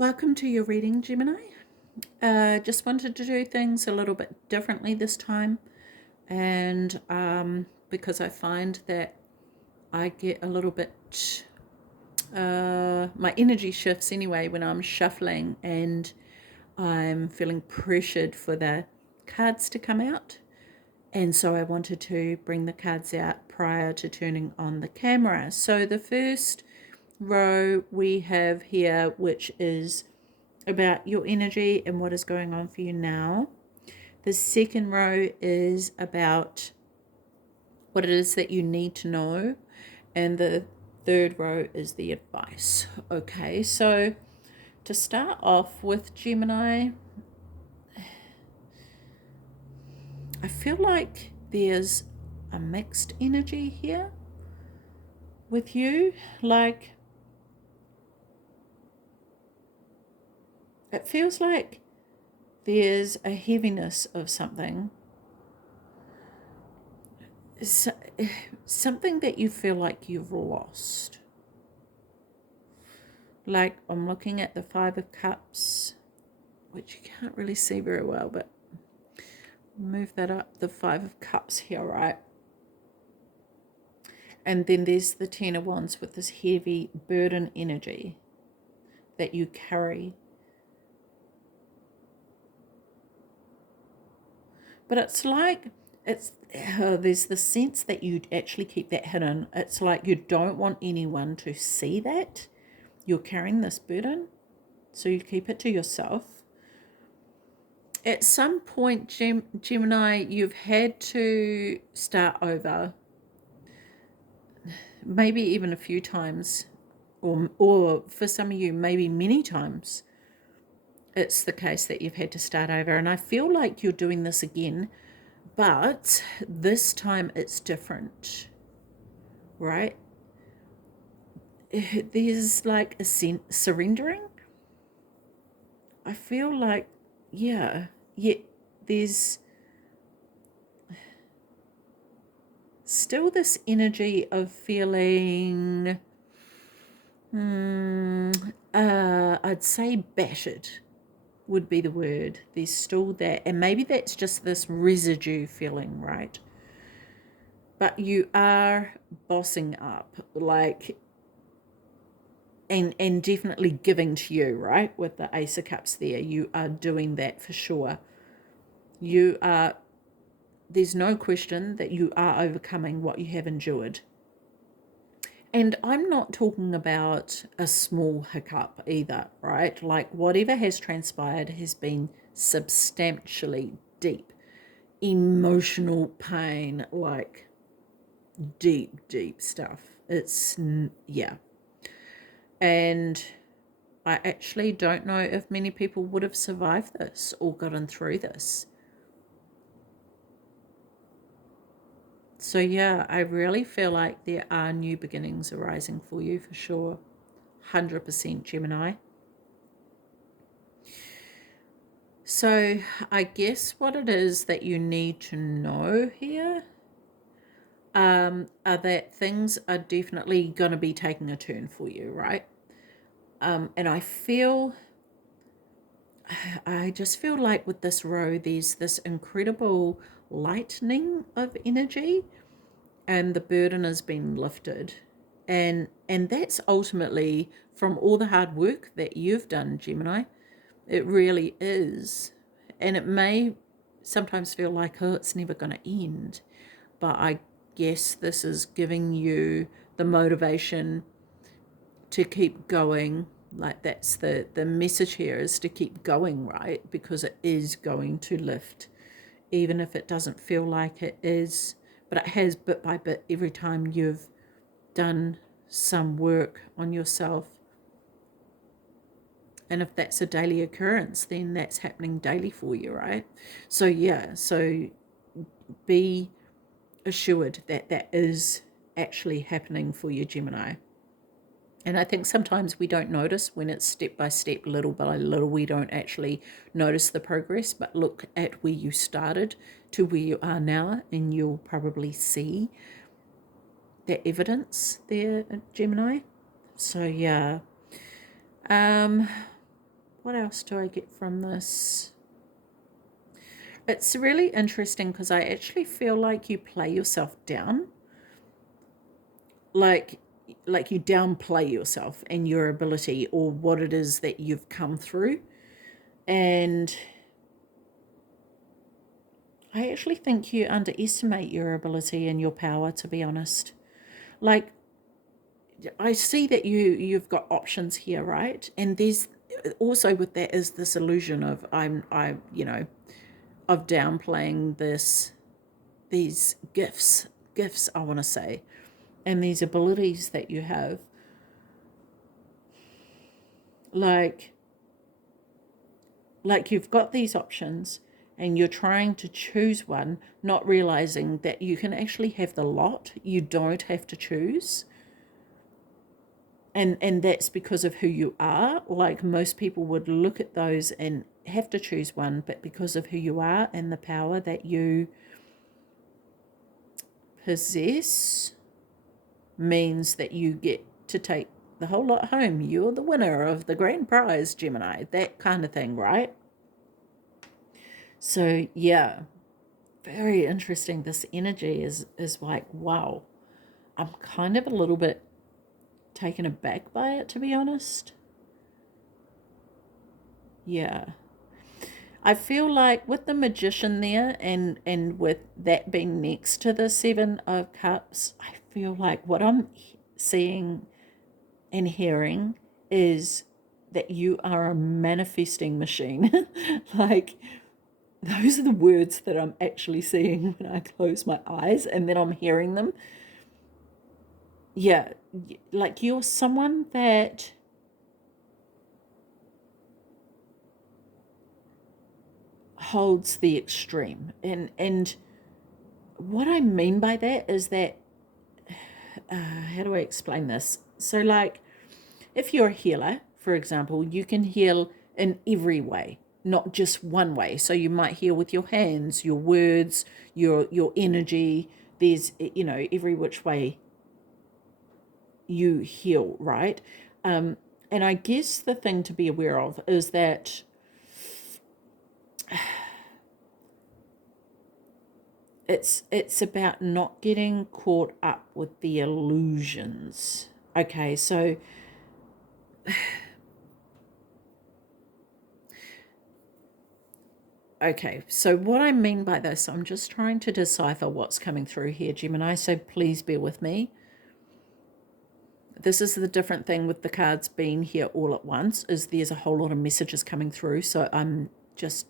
Welcome to your reading, Gemini. Just wanted to do things a little bit differently this time, and because I find that I get a little bit, my energy shifts anyway when I'm shuffling and I'm feeling pressured for the cards to come out. And so I wanted to bring the cards out prior to turning on the camera. So the first row we have here, which is about your energy and what is going on for you now. The second row is about what it is that you need to know. And the third row is the advice. Okay, so to start off with, Gemini, I feel like there's a mixed energy here with you. Like, it feels like there's a heaviness of something. Something that you feel like you've lost. Like, I'm looking at the Five of Cups, which you can't really see very well, but move that up. The Five of Cups here, right? And then there's the Ten of Wands with this heavy burden energy that you carry. But it's like, there's the sense that you actually keep that hidden. It's like you don't want anyone to see that you're carrying this burden, so you keep it to yourself. At some point, Gemini, you've had to start over, maybe even a few times, or for some of you, maybe many times. It's the case that you've had to start over, and I feel like you're doing this again, but this time it's different, right? There's like a surrendering. I feel like, yeah, yet there's still this energy of feeling, I'd say battered would be the word. There's still that, and maybe that's just this residue feeling, right? But you are bossing up, like, and definitely giving to you, right? With the Ace of Cups there, you are doing that for sure. You are, there's no question that you are overcoming what you have endured. And I'm not talking about a small hiccup either, right? Like, whatever has transpired has been substantially deep, emotional pain, like deep, deep stuff. It's, yeah. And I actually don't know if many people would have survived this or gotten through this. So yeah, I really feel like there are new beginnings arising for you for sure. 100% Gemini. So I guess what it is that you need to know here are that things are definitely going to be taking a turn for you, right? And I just feel like with this row, there's this incredible lightening of energy, and the burden has been lifted. And that's ultimately from all the hard work that you've done, Gemini. It really is. And it may sometimes feel like, oh, it's never going to end. But I guess this is giving you the motivation to keep going. Like, that's the message here, is to keep going, right? Because it is going to lift, even if it doesn't feel like it is. But it has, bit by bit, every time you've done some work on yourself. And if that's a daily occurrence, then that's happening daily for you, right? So yeah, so be assured that that is actually happening for you, Gemini. And I think sometimes we don't notice when it's step by step, little by little, we don't actually notice the progress. But look at where you started to where you are now, and you'll probably see the evidence there, Gemini. So yeah. What else do I get from this? It's really interesting because I actually feel like you play yourself down. Like you downplay yourself and your ability or what it is that you've come through. And I actually think you underestimate your ability and your power, to be honest. Like, I see that you've got options here, right? And there's also with that is this illusion of of downplaying these gifts I want to say, and these abilities that you have. Like you've got these options and you're trying to choose one, not realizing that you can actually have the lot. You don't have to choose. And that's because of who you are. Like, most people would look at those and have to choose one, but because of who you are and the power that you possess means that you get to take the whole lot home. You're the winner of the grand prize, Gemini, that kind of thing, right? So yeah, very interesting. This energy is like, wow, I'm kind of a little bit taken aback by it, to be honest. Yeah. I feel like with the Magician there and with that being next to the Seven of Cups, I feel like what I'm seeing and hearing is that you are a manifesting machine. Like, those are the words that I'm actually seeing when I close my eyes and then I'm hearing them. Yeah, like you're someone that holds the extreme. And what I mean by that is that, how do I explain this? So, like, if you're a healer, for example, you can heal in every way, not just one way. So you might heal with your hands, your words, your energy. There's, every which way you heal, right? And I guess the thing to be aware of is that it's about not getting caught up with the illusions. Okay, so what I mean by this, I'm just trying to decipher what's coming through here, Gemini, so please bear with me. This is the different thing with the cards being here all at once, is there's a whole lot of messages coming through, so I'm just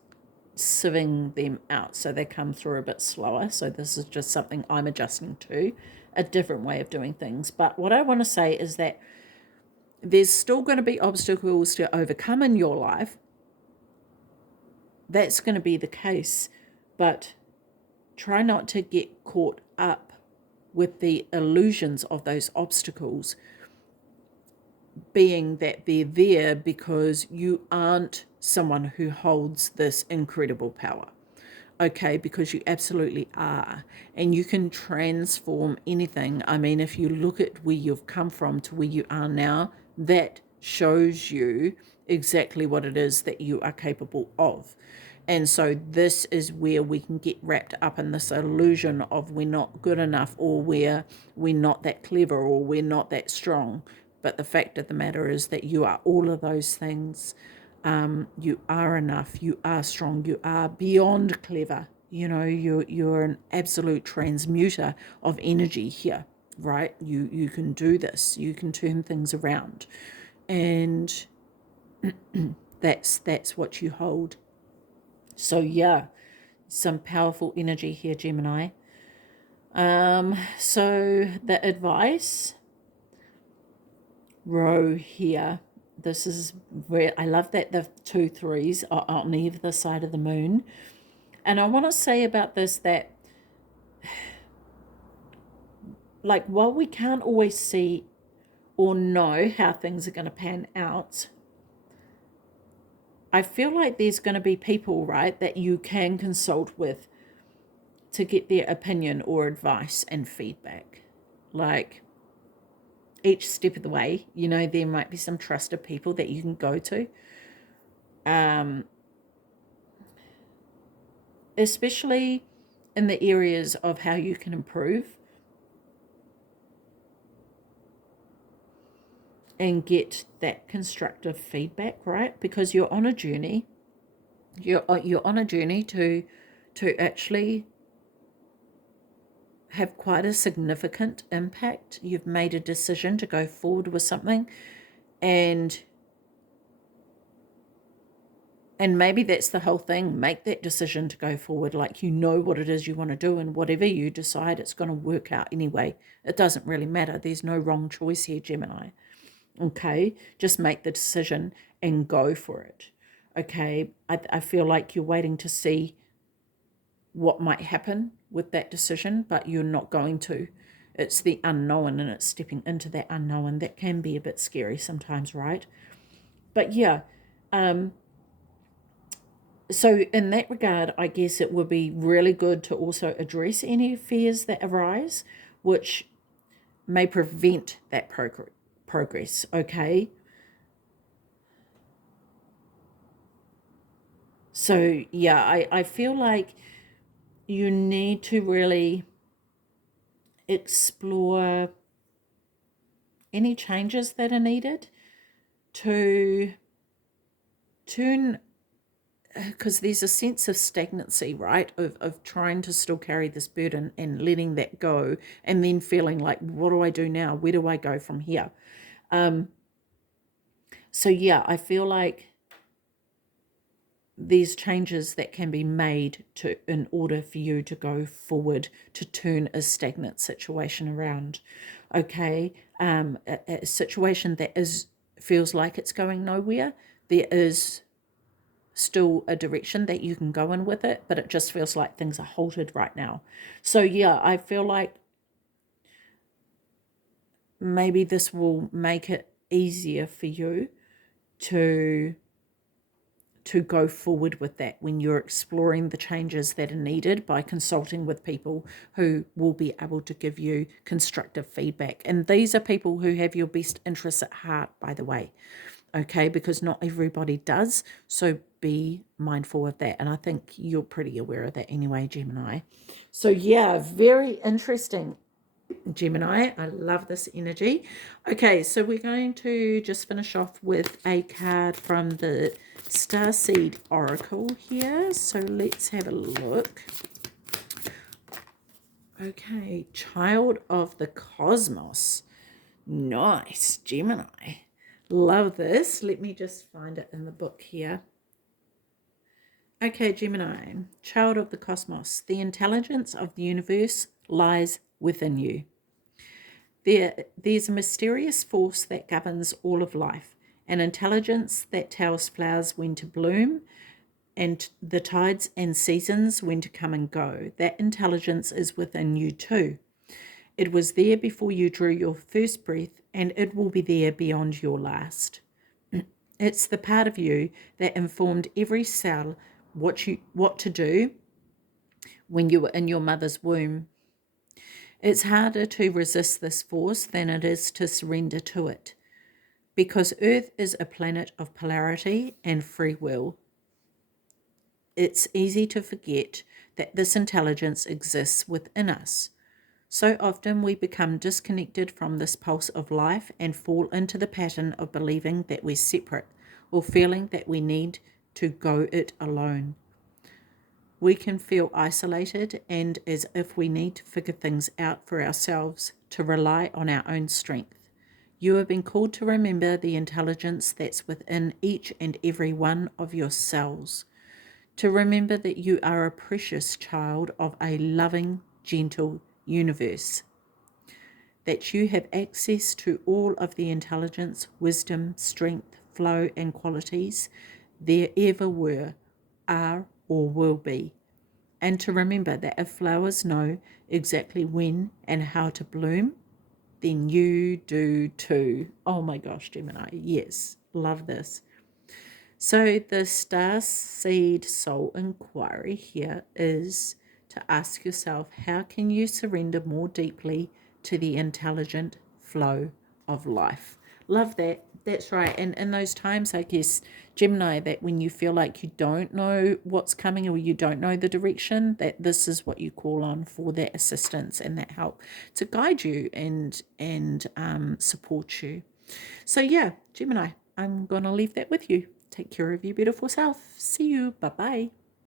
sieving them out so they come through a bit slower. So this is just something I'm adjusting to, a different way of doing things. But what I want to say is that there's still going to be obstacles to overcome in your life. That's going to be the case, but try not to get caught up with the illusions of those obstacles, being that they're there because you aren't someone who holds this incredible power. Okay, because you absolutely are. And you can transform anything. I mean, if you look at where you've come from to where you are now, that shows you exactly what it is that you are capable of. And so this is where we can get wrapped up in this illusion of we're not good enough, or we're not that clever, or we're not that strong. But the fact of the matter is that you are all of those things. You are enough, you are strong, you are beyond clever. You're an absolute transmuter of energy here, right? You can do this, you can turn things around, and that's what you hold. So yeah, some powerful energy here, Gemini. So the advice row here, this is where I love that the 2 3s are on either side of the moon. And I want to say about this that, like, while we can't always see or know how things are going to pan out, I feel like there's going to be people, right, that you can consult with to get their opinion or advice and feedback. Like, each step of the way, there might be some trusted people that you can go to. especially in the areas of how you can improve and get that constructive feedback, right? Because you're on a journey. You're on a journey to actually have quite a significant impact. You've made a decision to go forward with something, and maybe that's the whole thing. Make that decision to go forward, like you know what it is you want to do, and whatever you decide, it's going to work out anyway. It doesn't really matter. There's no wrong choice here, Gemini. Okay, just make the decision and go for it. Okay, I feel like you're waiting to see what might happen with that decision, but you're not going to. It's the unknown, and it's stepping into that unknown. That can be a bit scary sometimes, right? But yeah, so in that regard, I guess it would be really good to also address any fears that arise, which may prevent that progress, okay? So yeah, I feel like you need to really explore any changes that are needed to turn, because there's a sense of stagnancy, right, of trying to still carry this burden and letting that go, and then feeling like, what do I do now? Where do I go from here? So yeah, I feel like there's changes that can be made to in order for you to go forward, to turn a stagnant situation around. Okay, a situation that feels like it's going nowhere, there is still a direction that you can go in with it, but it just feels like things are halted right now. So yeah, I feel like maybe this will make it easier for you to go forward with that when you're exploring the changes that are needed by consulting with people who will be able to give you constructive feedback. And these are people who have your best interests at heart, by the way, okay, because not everybody does. So be mindful of that. And I think you're pretty aware of that anyway, Gemini. So yeah, very interesting, Gemini. I love this energy. Okay, so we're going to just finish off with a card from the Starseed Oracle here. So let's have a look. Okay, Child of the Cosmos. Nice, Gemini. Love this. Let me just find it in the book here. Okay, Gemini, Child of the Cosmos. The intelligence of the universe lies within you. There's a mysterious force that governs all of life, an intelligence that tells flowers when to bloom and the tides and seasons when to come and go. That intelligence is within you too. It was there before you drew your first breath, and it will be there beyond your last. It's the part of you that informed every cell what to do when you were in your mother's womb. It's harder to resist this force than it is to surrender to it, because Earth is a planet of polarity and free will. It's easy to forget that this intelligence exists within us. So often we become disconnected from this pulse of life and fall into the pattern of believing that we're separate, or feeling that we need to go it alone. We can feel isolated and as if we need to figure things out for ourselves, to rely on our own strength. You have been called to remember the intelligence that's within each and every one of your cells. To remember that you are a precious child of a loving, gentle universe. That you have access to all of the intelligence, wisdom, strength, flow, and qualities there ever were, are, or will be. And to remember that if flowers know exactly when and how to bloom, then you do too. Oh my gosh, Gemini. Yes, love this. So the star seed soul inquiry here is to ask yourself, how can you surrender more deeply to the intelligent flow of life? Love that. That's right. And in those times, I guess, Gemini, that when you feel like you don't know what's coming or you don't know the direction, that this is what you call on for that assistance and that help to guide you and support you. So yeah, Gemini, I'm going to leave that with you. Take care of your beautiful self. See you. Bye-bye.